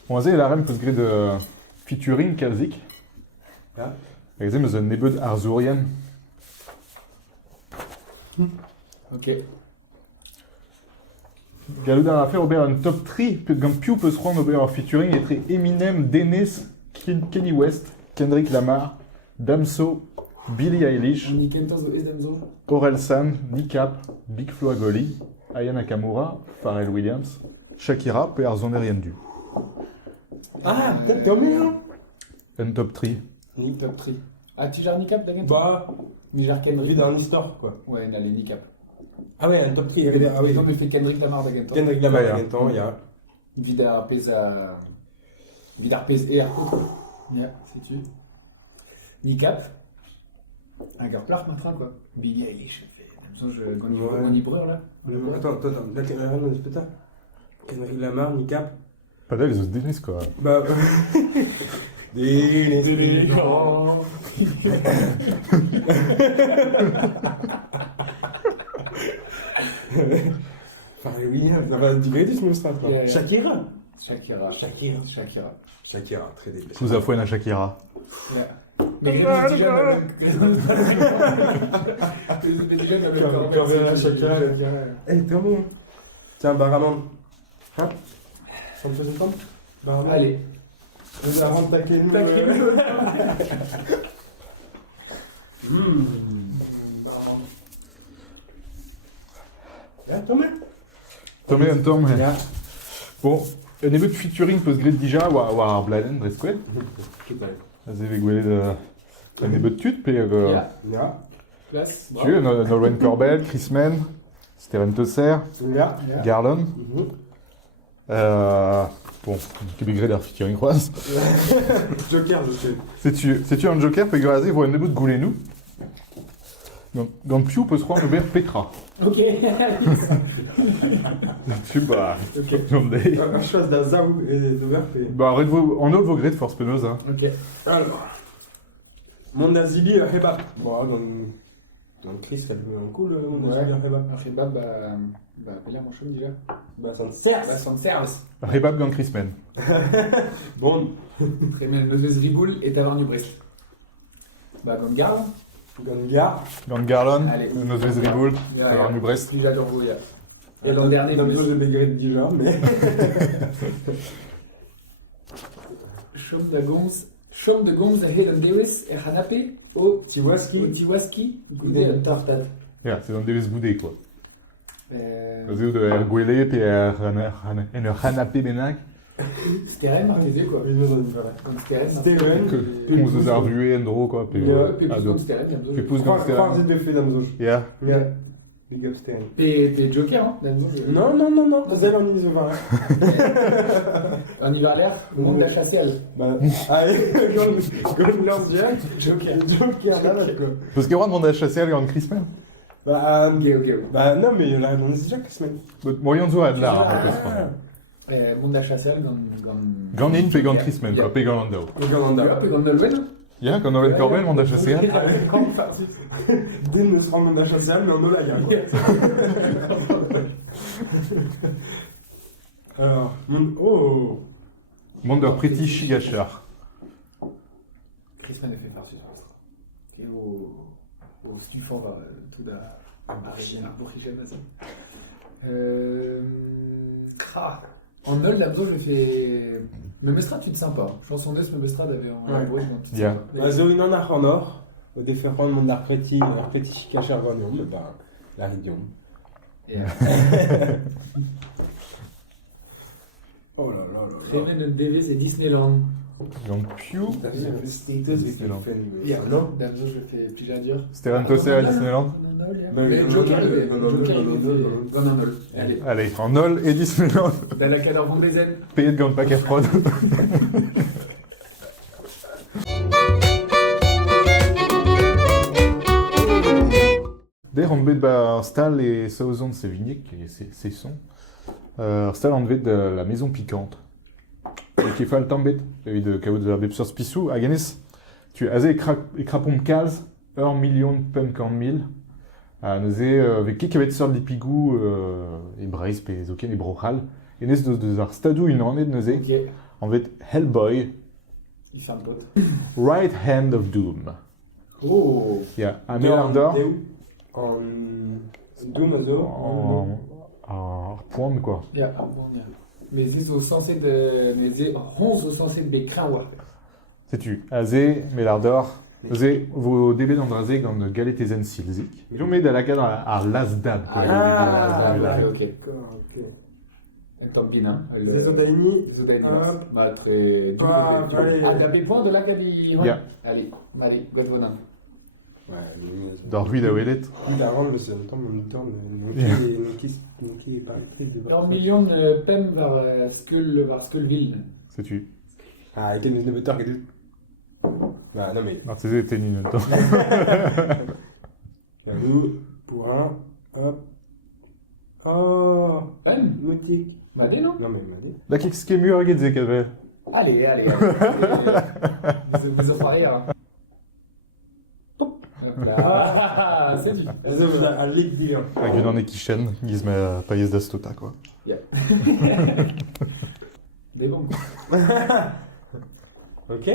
On sait la reine peut se gré de featuring Kazik. Ja. Par exemple, the Nebud Arzurian. Ok. Galou a fait Robert un top 3, quand Pew peut se rendre Robert en featuring, et très Eminem, Dennis, Kenny West, Kendrick Lamar, Damso, Billie Eilish, On y kentos de Edamzo. Orelsan, Nick-Cap, Big Flo Agoli, Aya Nakamura, Pharrell Williams, Shakira, P. Arzonerian du. Ah, peut-être t'es hein? Un top 3. Nick top 3. Ah, Tijar Nikap, d'ailleurs? Bah, Nijar vu Kendrick. dans l'histoire, quoi. Ouais, on a les Nikap. Ah ouais, un top 3, il y avait des... Ah oui, Ils ont fait Kendrick Lamar d'ailleurs. Kendrick Lamar, Ja, ja. il y a... Vidar pesa. Vidar pesa et Arco. Ja, sais-tu. Nikap. Un gars plat, ma train, quoi. Billie Eilish, fait. Comme ça, je. On y brûle, là. Attends, peut-être. Kendrick Lamar, Nick-Cap. Pas d'elle, ils ont Dennis quoi. Bah... Dennis. Pharrell Williams, ça va du Greatest Mustard, quoi. Yeah, yeah. Shakira. Shakira. Très délicieux. Sous à Fouenne à Shakira. Ouais. Mais Grégory déjà, Shakira. Eh, t'es bon. Tiens, Baraman. Hein? Ça me faisait temps? Baraman. Allez. Vas-y, avant de paquer nous. Thomas. Tomé un Tom. Ja. Bon, un début de featuring peut se gré déjà, ou à Bladen, Dresquet. Vas-y, avec un début de tute, puis Ja. Ja. Place. tu es Nolwenn Corbel, Chris Mann, Steren Tesser, Ja. Garland. Bon, qui est gré d'air featuring croise. Joker, je sais. C'est-tu un joker, puis grasé, voir un début de Goulenou. Dans Pew peut se rendre Robert Petra. Ok. Tu bah, Ok. Monday. Je choisis d'un Zaou et de Verf. Bah, arrête en haut vos grés de force penosa. Ok. Alors. Mon Azili, Reba. Bon, donc. Donc Chris, elle met en cool, mon Ouais. Reba. Rebab, Bella, mon chum, déjà. Bah, ça ne sert. Bah, son service. Rebab gant Christman. Bon, Très bien, le Zeus Riboul et Taverne du Brest. Bah, comme garde. Gangar. Gant Garlon, Allez. Nozvez Riboul, Taverne du Brest. Plus j'adore Goya. Et l'an dernier, D'un peu de bégré déjà, mais. Chom de Gons a Helen Dewis et Hanape au Tiwaski. Tiwaski. Goudé de Tartat. Ja, c'est dans Deves Boudé, quoi. Euh, Zeo de Erguele, puis en Hanapé Benak, Steren, Martézé, quoi. Comme Steren. Steren. que Onze de Arvué, Endro, quoi. Puis Puis Ado. comme Steren, bientôt. Puis pousse gant Crois Stern. de fait d'Amzouch. Ja, Yeah. Big up Stern. Puis Joker, hein, Danzo. Non. Zelle en mise au vin. On y va à l'air, le monde a chassé elle. Bah, allez, comme l'ancien. Joker. Joker, là, quoi. parce que Ron a chassé gant Christman. Bah, Ok. bah, non, mais on a déjà Chris, man. Moyen zo ad lar, Monde a chassé elle, Gant in, puis gant Christman, quoi, puis gant Landau. Uganda. Puis on a le win. Ja, gant Noël Corbel, on a chassé. Dès ne sera mon achat sale, mais en Olaïa, quoi. Alors, oh. Monder Pretty Shigachar. Christman a fait farci sur le Et au Stufan, tout da. En Nol, d'Amzo, je fais. Me Mestrad fait sympa. Chanson d'Est, Me Mestrad avait en Ouais. voix. Yeah. Bah, Zoïn en a en or. Au différent de mon Arpreti Chicacher Vanium, mais bah, la Ridium. Oh là là là. Tremen DV, c'est Disneyland. Gant Pew, T'as vu, le status, Disneyland. Non, d'Amzo, je fais Pijadur. Steren Tossé à Disneyland. Mais Joker, il non, fait non, Gone en Nol. Allez. Allez, en Nol et Disneyland. Dans la cadre Van Bezen. Payé de gant Paquet Prod. Der on bet ba stal et saozon c'est vignique et c'est son. Stal on bet de la maison piquante. Et qui fait le temps bête. Et de kao de la bep sur spissou. A ganis, tu as et crapom kaz, 1 million punk en 1000. Neuze, avec qui avait sur des pigou et braise et ok les brochal. Et nes de ar stadou une année de neuze. Ok. En fait Hellboy, Il fait un pote. Right Hand of Doom. Oh. Il y a un mélardor En Doom, Azo. en point, mais quoi. Ja, bon, ja. Mais c'est au sens de. Mais c'est 11 au sens de Bécrin, ouais. Sais-tu, Azé, mélardor, Azé, vos débés d'Andrazé, dans le Galétézen Silzik. Ils ont mis de la cadre à l'Asdab, quoi. Ah, Il y a des- ok. D'accord, ok. El Tombina. Zezodaini. Zodainas. Ma très. Ah, allez. Ah, t'as point de la Gali. Yeah. Allez, Godvonan. Ouais, mais. D'Ordui d'Aouelet. Daron, c'est en même temps, mon temps, qui est pas actrice de 1 million Pem vers Skullville. Sais-tu. Ah, et quel ne target. Ah, non, mais. Artésé était ni temps. J'avoue, pour un. Hop. Oh. Pem. Nautique. Madé, non? Non, mais Madé. La qu'est-ce qui est mieux à Guézé, Calvel. Allez. Vous en parlez, hein. Hop là. Ah, c'est du. À Ligue Dealer. Avec une année qui chaîne, Guiz me païs d'Astota, quoi. Des bons. Ok.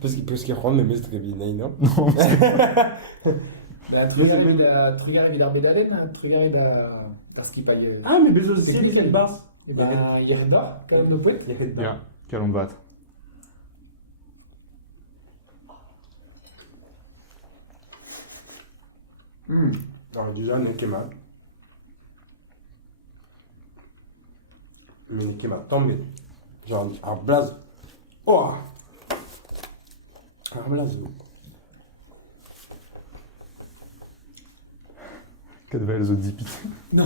Parce qu'il rend le mestre cabinet, non? Trugar vid ar bedalen, trugar vid ar skipaille. Ah, mais Bezos aussi, il fait basse. Yerdor, quand même, no poète. Il a fait de Bien, calon bat. Alors, déjà, Nekema. Mais Nekema, tombé. Genre, un blaze. Oh! Un blaze. Calvel, zo dipit. Non,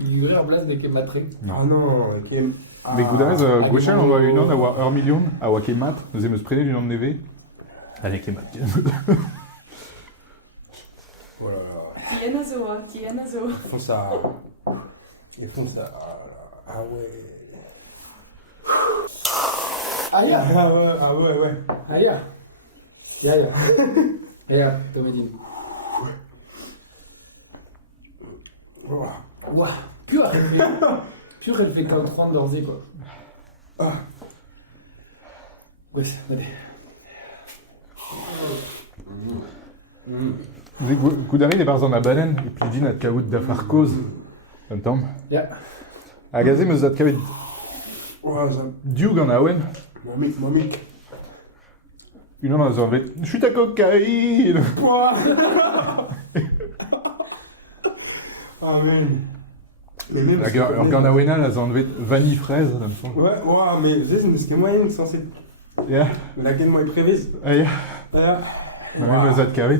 il y a un blase de Kematré. Ah non, Nekem. Mais Goudanez, Gouchel, on va une onde avoir 1 million, à Wakemat, nous aimons se prendre une onde neve. Avec les maths. Voilà. Tianazo. Ils font ça. Ils font ça. Ah ouais. Aïe, Ah ouais. aïe. Ya. Tomedin. Ouah. Ouah, pur elle fait comme 30 d'orze quoi. Ah. Ouais, allez. Goudari des barzan a balen, et puis din at kaout da farkoz. Entam. Ja. A gaze meus at kavet Ouah, ça... diou gant aouen. Mamik. Unan a zo vet, chut a cocaïne. Ouah. Ah, men. Mais même... Ur gant aouenal a zo vet vanille fraise, comme ça. Ouais, ouah, mais c'est ce que moi, c'est censé... Yeah. Laquelle moi est prévise. Aïe. Voilà. Ma mère meus at kavet.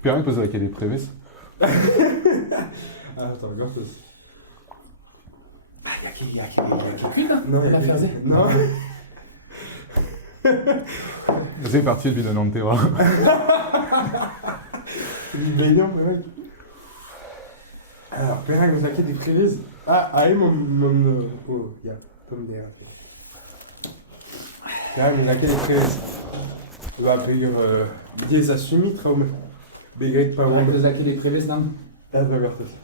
Puis rien pose laquelle est prévise. Ah, attends, regarde ça. Ah, y'a qui là? Non, On va faire ça. Non. C'est parti de Vidon Antera. C'est du baignant, mais ouais. Alors, Périn, vous avez des prévises. Ah, allez, mon... Oh, il y a comme des ratés. Périn, vous avez des prévises. On va accueillir des assumés, trauma. Begret, pas Ouais, vraiment. vous avez les prévés, non? Ah, regarde ça.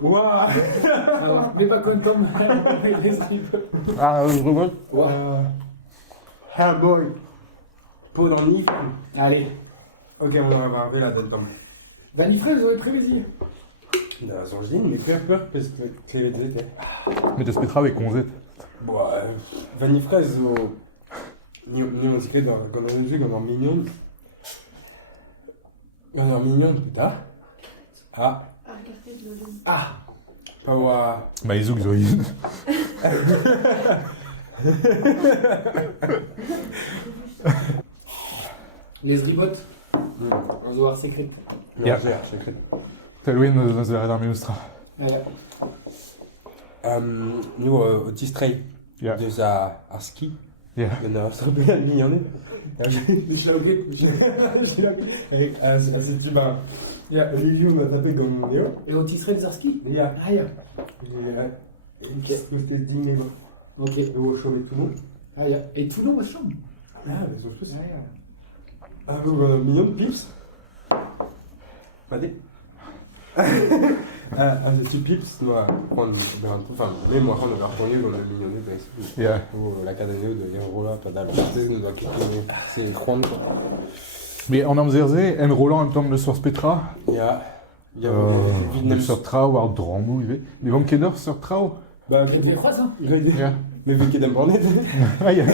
Ouah. Alors, mais pas content, les slips. Ah, vraiment. Ah, boy. Peau dans le nif. Allez. Ok, on va arriver là dedans. Vanille fraise, vous avez prévés. Dans la zongine, mais peur, parce que c'est les deux. Mais t'as spétra avec Conzette. Bon, vanille fraise, ni on s'écrit dans un jeu, dans un mignon. Dans un mignon, putain. Ah, Ah, regardez de l'eau. Ah. pas ouah. Bah, ils zoïn. Les ribottes, on va voir secret. Ja. C'est écrit. Talouin nos verres d'armée Ustra. Nu autistrej. Ja. Dus à ski. Ja. En så blir han mignonné. Je l'ai oublié. Je l'ai oublié. C'est du bas. Liliu m'a tapé comme mon Léo. Et au tisseré de Zarski? Ja. Ah, ja. Qu'est-ce que c'était dit, mais bon. Ok. Et au chaud et tout le monde. Ah, ja. Et tout le monde, chambre? Ah, mais ils ont tous. Ah, ja. Ah, donc mignon de pips. Pas des. Tu pips, moi, enfin, même moi, on a reconnu comme le mignonné, par exemple. Ja. Ou la cadena de Rola, pas d'al. C'est Juan, quoi. Mais en Amzerze, en Roland en temps de soir spétra. Ja. Ja, De soir trao, ar dramou, il est. Les vents kedor sur trao. Bah, Il fait froid, ça? Ja. mais vu qu'il est borné. Ah, ja.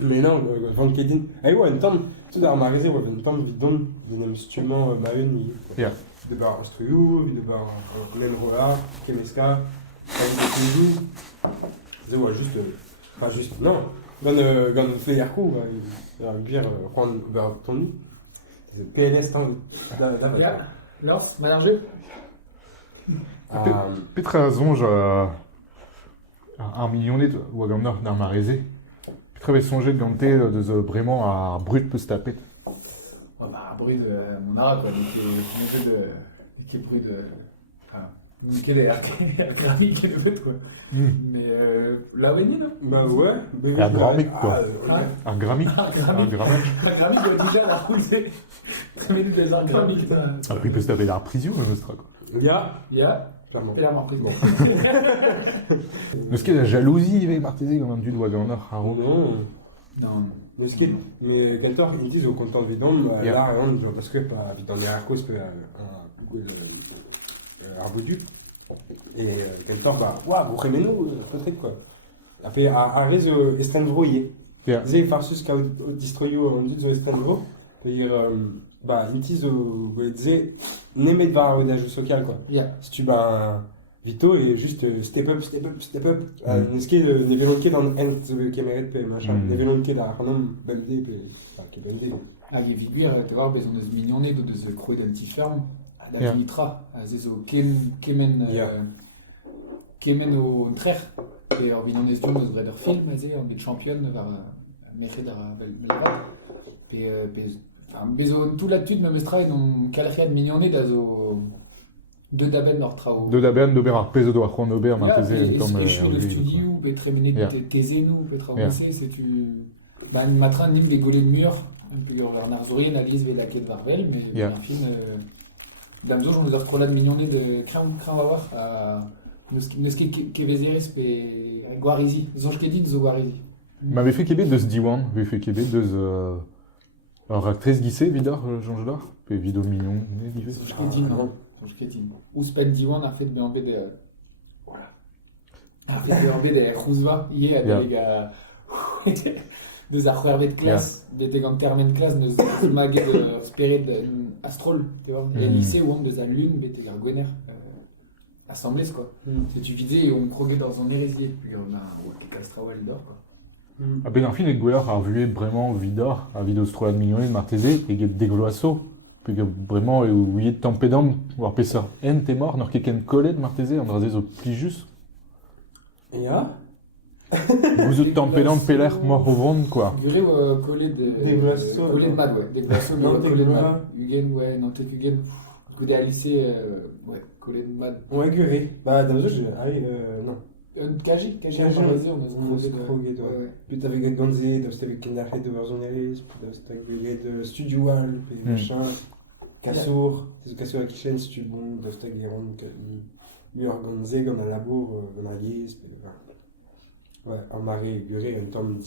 Mais non, Van Kedin. Ah ouais, une tente, tu dois remarquer, ouais, une tente bidon, d'un instrument maïon. Ja. De bar Instruyo, de bar Len Rola, Kemeska, Kaïdou. C'est ouais, juste. Pas juste. Non, quand on fait les coups, il y a une bière, Juan Bertoni. C'est PLS, tant. Ja. Lors, Madargé? Petra zonge un millionnet ou à gamnor d'un marézé. Petra avait songé de ganter de vraiment à brut peut se taper. Ouais, bah, bruit de mon ara, quoi. Donc, il y a qui est bruit de. Enfin, quel est Argrami qui est le fait, quoi. Mais la Wendy, non? Bah ouais. Un grand mec, quoi. Ah, Un grammy. Un grammy. Argrami doit déjà la rouler. Très bien, des Argrami. Après, il peut se taper la prison, le Nostra, quoi. Ja. Ja. Clairement. Et la marque, bon. Mais ce qu'il y a la jalousie, il va martiser comme un du doigt gamnor, à Non. Non. Mais ce qui est, mais Kentor, ils disent au content de Vidon, Yeah. là, on, parce que pas Vidon les Arcos, un Arboudu. Et Kentor, bah, waouh, vous remez nous, peut-être quoi. Après, à réseau Estendroyer. Ja. Zé farsus ka distroyo, on dit zo Estendro. C'est-à-dire, bah, ils disent au Zé, n'aimez pas un rodage social quoi. Ja. Si tu bats Vito et juste step up. N'est-ce qu'il y a dans Ent qui mérite machin. N'est-ce qu'il y a un BMD qui est BMD. Ah, les viguières, tu vois, ils ont des mignonnés, des croix d'antiferme. La Ja. Vinitra, c'est au Kemen. Ja. Kemen au Trère. Et en Vinonnes du nos vrais film, on est championne vers Méré de Belgrade. Et enfin, besoin tout là-dessus, même Estraille, on qualifié de mignonné dans Deux d'Aben leur trao. De daben, d'ober ar pezo do ar c'hoant ober, Ja, marteze, et tom, je suis le oui, studio, pe tremene Ja. tezenu, pe trao Ja. c'est tu. Bah, une matrin nim les golets de mur, un peu Bernard Zorien, Alice, Vélaquet de Varvel, mais Ja. bien fin. Damzo, j'en ai d'autres trop là de mignonné de crin avoir à. Neuske kevezeres pe Guarizi, Zonchkedit, zo Guarizi. M'avait fait kebet deus diwan, m'avait fait kebet deus ar actrice gissé, vidar, Jean Lar, pe vido mignon, ne dive. Zonchkedin, non. Zonchkedin. Ou Spen Diwan a fait de BNB de. Voilà. A fait de BNB de Rousva, hier, à Ja. des gars. Deus ar c'hwervet klas, bete gant termen klas, neus maget speret astrol, tu vois. Et lycée où on deus a lune, bete ar gwener. Assemblés, quoi. Et tu vidais et on proguait dans un hérisier. Puis on a quelques astrawell d'or, quoi. A ben ar fin e gweler ar vuet bremañ vidar, a vido stroad mignonnet marteze, e get degloaso. Pe bremañ e ouiet tampedam, war peseur en te mor, nor keken kollet marteze, an drazez zo plijus. Ja? Vous êtes tampedam peler mor o vont, quoi. Guré collé de. Des glaçons, Collé de mad, ouais. Des glaçons, mais Non, ouais, des collé de glaçons. mad. Hugen, ouais, non, peut-être Hugen. Goudé à lycée, ouais, collé de mad. Ouais, Guré. Bah, dans le jeu, ah oui, non. Kaji, Kaji, on ouais. se On se croguait, ouais. ouais. Puis t'avais Get Gonze, t'avais Kendaret de Verzoneris, puis t'avais de Studio Hall, puis machin. Kassour, c'est Kassour à Kishen, si tu bon, t'avais Ron, Mur Gonze, on a Labour, on a Yes, puis ouais, en marée, Guré, un tome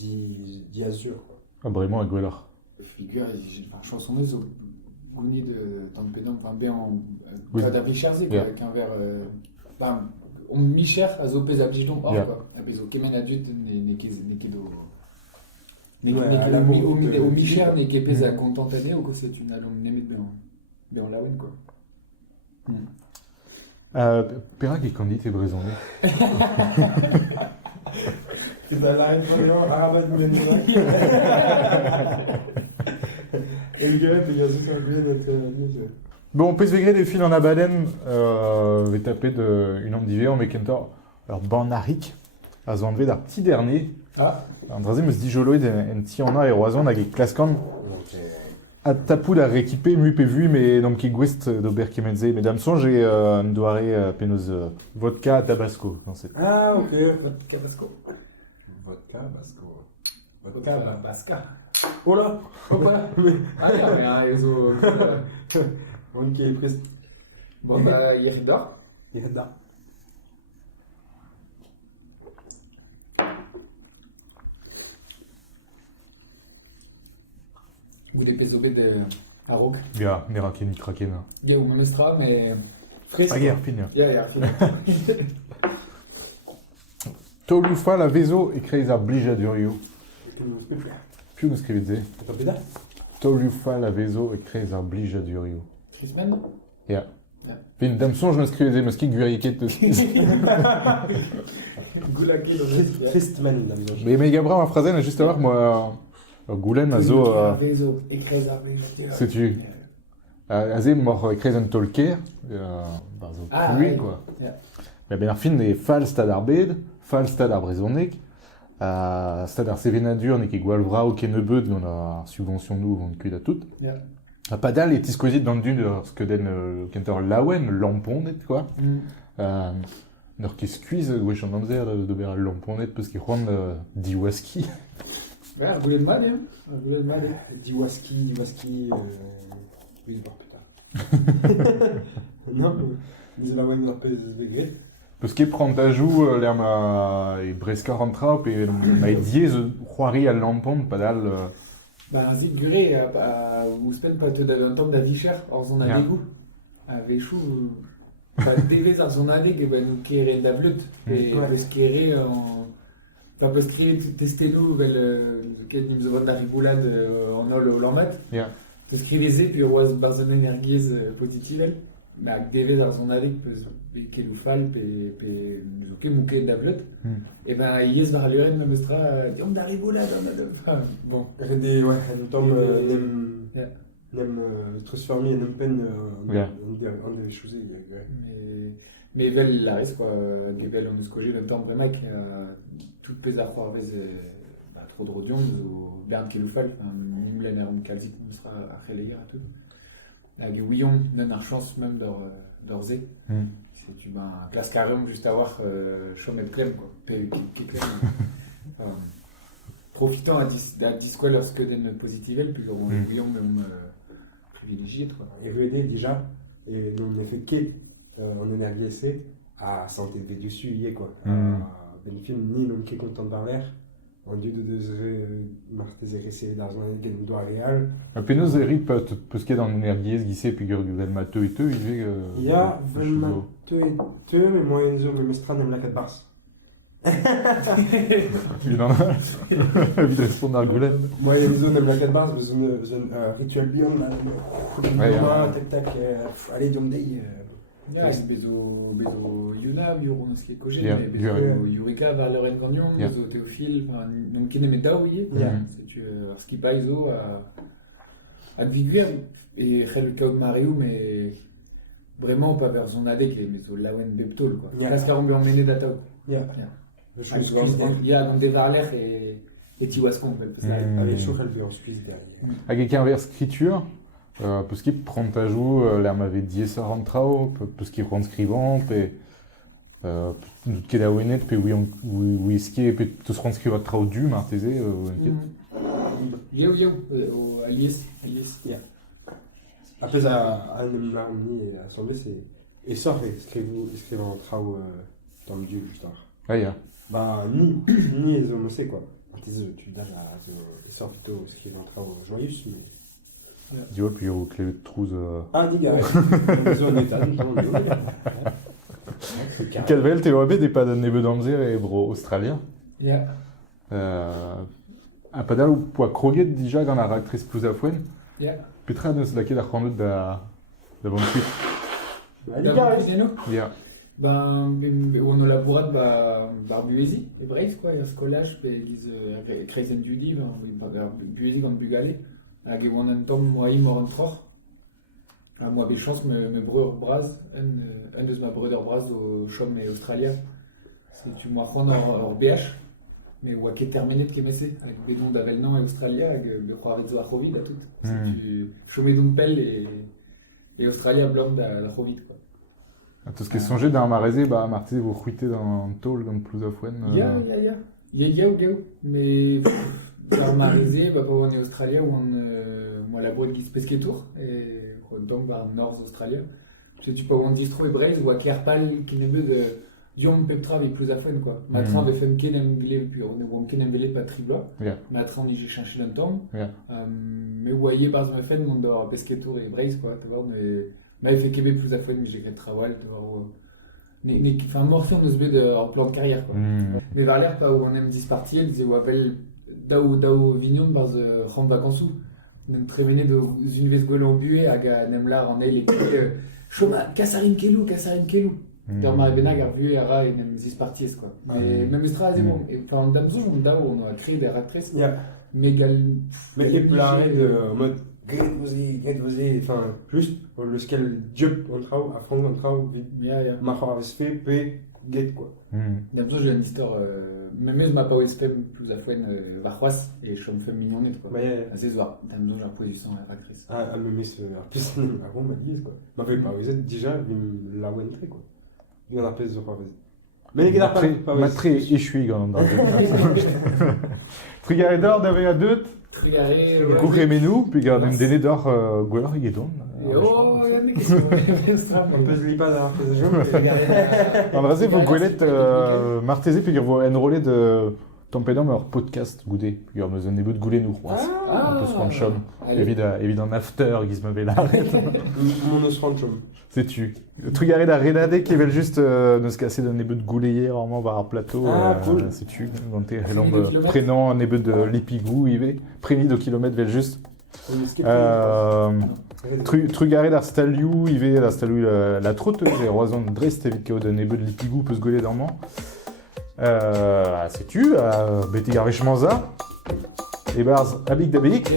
d'Azur, quoi. Ah, bremañ e gweler. Figure, j'ai une chanson des autres. Gouni de Tampedam, enfin, bien en. Oui. D'Avi Cherzé, quoi, Yeah. avec un verre. Bah, on mi-cher à Zopez à Bidon, or, Yeah. quoi. Ah, mais zo kemen adulte, n'est qu'edo. Ouais, à la bourre, Au mi-cher, n'est qu'épais à contentanné, ou que c'est une alum nemet ben en lawen, quoi. Perak e kandit e brezhoneg. C'est dans la réunion arabe de Ménérac. Et le gars, il y a ce qu'on vient d'être. Bon, pez vegret e fil an abaden, ve tapet un an diver, me kentor, ur ban arik, a zo anvet ar ti dernier. Ah, An draze meus dijoloet en ti an a e roazan hag e klaskan. A tapout a rekipe mu pe vu, me n'om ket gwest d'ober kemenze. Medam sonj e un doare penaos vodka a tabasco. Dans cette... Ah, ok. vodka basco. Vodka, Basco. Vodka basca. Oh là. Opa. Ah, mais un réseau. Ok, presque. Bon, bah, Yeridor. Il y a là. Ou des PSOB de Arok. Ya, ne ra ken ni kraken. Il y a ou Memestra, mais. Fresque. Hag e ar fin. Il y a film. Tolu fa la vezo e kreiz ar blijadurio. Piou neus skrivet ze. T'as pas pédale? Tolu fa la vezo e kreiz ar blijadurio. Christman. Ya. Ja. Fin, dam sonj neus skrivet ze, meus ket gwiriket eus. Goulake dans le. Christman, la maison. Me gabra ma frazen a just a war, moi, goulen a zo... Réseau. Écrase armé. Sais-tu a ze mor ekrez un tolker, zo Ah, pluie, ouais. quoi. Ja. Mais ben ar fin e fall stad ar bed, fall stad ar brezhoneg, stad ar sevenadur ne ket gwall vrao ken nebeud gant ar subvention nou vont kuit a tout. Ja. A padal e tiskozit d'an dun ur skeudenn kentor lawen, lamponnet, quoi. N'ur ket skuiz gwech an amzer d'ober al lamponnet peus ket c'hoant diwaski. Ouais, Goulé de mal, hein. Goulé de mal. Diwaski. Oui, bon, putain. Non, mais c'est la web d'un peu degré. Peus ket prant a jou l'er ma e breska rentra pe ma e diez c'hoari al lampont padal... Bah, zip guré, ou spen pas te d'un temps d'adicher, hors son Ja. adégou. Avec chou. Pas devez à son adég, ben nous kéré d'avlut. Et Ouais. parce kéré en. Enfin, parce que tester nous, quel nous avons de la rigoulade en ol au lambat. Ja. Parce qu'il les puis oise barzonner énergies positives. Mais avec devez à son adég, parce que nous fall, pe nous ok mouké d'avlut. Et ben, yes var l'uren me mestra, on da rigoulade, on a de. Enfin, bon. Redé, ouais, un tome Ja. nem transformé en un pen Ja. on les choses. Mais vel la res quoi, gebel on eskoje le temps vraiment tout pezar c'hoarvez trop de rodion, ou Bern Keloufal, mimlen er on kalzit on sera à relayer à tout. Guillaume donne une chance même d'orze. C'est tu ben classe carrément juste à voir Chaumet Clem quoi. Qui Clem. Profitant à disquer lorsque den positivels puis Guillaume même privilégié quoi. Et VD déjà, et nous on a fait qu'est en énergie à santé de dessus hier quoi. Ben film ni l'homme qui est content de parler. En dieu de Martez et recevé d'argent avec doit réel. Apenas erit parce qu'il y a dans l'énergie guissé puis Gurgudel Mateux et tout, il y a vraiment deux mais moi Enzo mais Mestran aime la 4 bars. Il en a. Il répond à Goulen. Moi Enzo aime la 4 bars, mais un rituel bien là. Tac tac, allez Diomdei. Ja, bezo Yuna, Yuronski Kogé, Yeah, bezo Yurika, Valeren Canyon, Yeah. bezo Théophile, donc qui n'aimait pas oui. C'est tu ski paiso à Viguer et Khel Kaoud Mariou, mais vraiment pas vers son adé qui est bezo Lawen Beptol quoi. Parce qu'à Rombion Mené d'Atao. Je suis Il y a dans des Varler et Tiwascon. Allez, chaud elle veut en Suisse derrière. Avec un vers écriture. Parce qu'il prend à joue, là m'avait dit ça rentrao, parce qu'il prend scrivant, puis qu'il a ouénet, puis oui ski, puis tout se rend scrivant trao du martésé. Yo, Alice. Après à l'armée et à Assemblée, c'est et sort et écrivant en trao dans le dieu juste alors. Ah ya. Bah ni les hommes c'est quoi. Tu dis là et sort plutôt écrivant en trao joyeux mais Tu vois, puis il clé de trousse. ah dis gars. Les hommes état Calvel, TOAB, des pas de Nebedamzer et bro australien. Yeah. A padal ou poa kroget déjà dans la actrice plus à fouenne. Yeah. Petra de la quai d'arcandot da bonne suite. Allez gars. Ya. Ben, on a la bourrade Buezi et Brace quoi, il y a ce collage, puis ils Kreisen du Div, Buezi quand Bugalé, avec un tom moi mort en trois. Moi j'ai chance mes breur Braz, un de mes breurs Braz au Chom et Australia. C'est tu moi prendre en BH, mais ou qui est terminé de Kemessé avec Bédon d'Avelnan et Australia avec le Croarizzo à Covid à tout. C'est tu Chom et Dumpel et Australia blonde à la Covid quoi. Tout ce qui est songé dans Marézé, bah Martizé vous ruitez dans un tôle comme plus à fouenne. Ya, mais dans Marézé, bah pas on est Australia où moi la boîte qui se pesque tour et donc vers Nord Australia. Tu peux on distro et Braise ou à Clairpal qui n'est plus de Diom Peptra avec plus à fouenne quoi. Matran de Femke n'aimblé puis on est Womke n'aimblé pas tribla. Matran dit j'ai changé d'un temps. Mais vous voyez par exemple fait mon dehors pesque tour et Braise quoi, tu vois mais il fait Québec plus à fouette, mais j'ai fait le travail, tu vois. Enfin, morphé, on se met en plan de carrière, quoi. Mais vers l'air, pas où on aime 10 parties, elle disait, ouais, Dao Vignon, par the Ram Vacances, on très véné de une veste golon buée, à Nemlar, en aile, et Choma, Kassarin Kelou. Dans ma benag, a vu, Ara, et même 10 parties, quoi. Mais même Estra, c'est bon. Enfin, en Damso, on a créé des actrices, mais il est en mode. Gret enfin, juste le scale job on trau, à fond on trau, marre avec fait, p, get quoi. D'abord, j'ai une histoire, même je m'appelle Westem plus à fouine, Varrois, et je me fais mignonnette quoi. C'est soir, d'abord, j'ai la position à l'actrice. Ah, me met ce artiste, à Rome, m'a dit quoi. M'a fait pas, vous êtes déjà, la rentrée quoi. Il y en a plus de pas. Mais les gars, pas. Matré échoui quand même. Trigaré d'or, d'avait à deux. Trigaré. Couchez-nous, puis gardez me donner d'or, Goualor, il est donc. Oh, il y a des questions. On peut se lier pas dans l'artiste de jeu. En vrai, vous Gouelette, Martésé, puis vous enrôler de Tempédant, mais podcast goudé. Puis vous avez des bouts de gouler nous, un peu se chum. Évidemment, after, qui se me là. Mon os chum. C'est tu. Trigaré da Redade qui veut juste nous se casser d'un nébut de gouléier vraiment par un plateau. Cool. C'est tu. Dans tes prénom un nébut de Lipigou, il va. Prémis de kilomètres, veut juste. Trugaré d'Arstaliou, il va l'Arstaliou la trotte. J'ai roison de Drest, évite qu'il y ait un nébut de Lipigou peut se gauler dans le c'est tu. Bétigar Richmanza. Et bars Abik Dabik.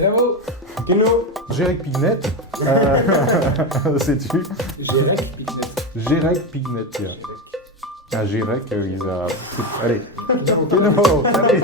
Keno. Gérec Pignet. C'est tu. Gérec Pignet. Ah, Gérec, ils a. Allez. Keno. Allez.